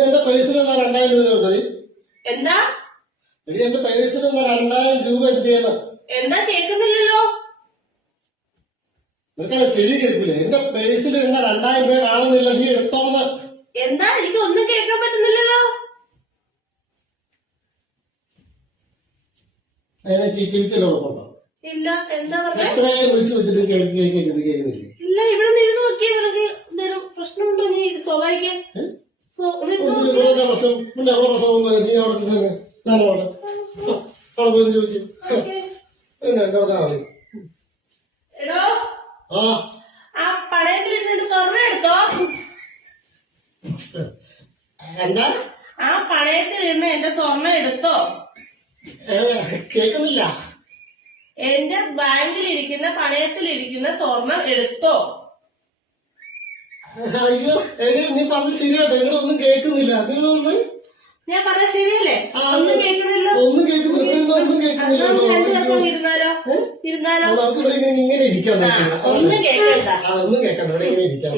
എന്റെ പേഴ്സിൽ 2000 രൂപ കൊടുത്തത്. എന്താ എന്റെ പേഴ്സിൽ 2000 രൂപ എന്ത് ചെയ്യുന്ന? എന്താ കേൾക്കുന്നില്ലല്ലോ? നിനക്കത് ചെവി കേൾക്കൂലേ? എന്റെ പേഴ്സിൽ 2000 രൂപ കാണുന്നില്ല, നീ എടുത്തോന്ന്. എന്താ എനിക്ക് ഒന്നും കേൾക്കാൻ പറ്റുന്നില്ലല്ലോ? അതിനെ ചെവിക്കല്ലോ കുഴപ്പമുണ്ടോ? ഇല്ല. എന്താ പറഞ്ഞേ? എത്രയും വിളിച്ചു വെച്ചിട്ട് കേൾക്കുന്നില്ലേ? ഇല്ല, ഇവിടെ നിന്ന് നോക്കിയേ നിനക്ക് എന്തെങ്കിലും പ്രശ്നമുണ്ടോ? നീ സ്വാഭാവികം പ്രശ്നം പിന്നെ അവിടെ പ്രശ്നം നീ അവിടെ ചെന്ന് ഞാനവിടെ അവിടെ പോയി ചോദിച്ചു പിന്നെ കിടന്നാ മതി. എടോ, ആ ആ പണയത്തിലിരുന്ന് സ്വർണ്ണം എടുത്തോ? എന്താ? ആ പണയത്തിലിരുന്ന് എന്റെ സ്വർണ്ണം എടുത്തോ? കേൾക്കുന്നില്ല. എന്റെ ബാങ്കിലിരിക്കുന്ന പണയത്തിലിരിക്കുന്ന സ്വർണം എടുത്തോ? അയ്യോ നീ പറഞ്ഞത് ശരിയാട്ടോ, നിങ്ങളൊന്നും കേൾക്കുന്നില്ല. നിങ്ങളൊന്നും ഞാൻ പറഞ്ഞ ശരിയല്ലേ? ഒന്നും കേൾക്കുന്നില്ല. ഒന്നും കേൾക്കുന്നില്ല. ഒന്നും കേൾക്കുന്നില്ല. ഇരുന്നാലോ? നമുക്ക് ഇവിടെ ഇങ്ങനെ ഇരിക്കാൻ പറ്റില്ല. ഒന്നും കേൾക്കണ്ട. അതൊന്നും കേൾക്കണ്ട, ഇവിടെ ഇങ്ങനെ ഇരിക്കാം.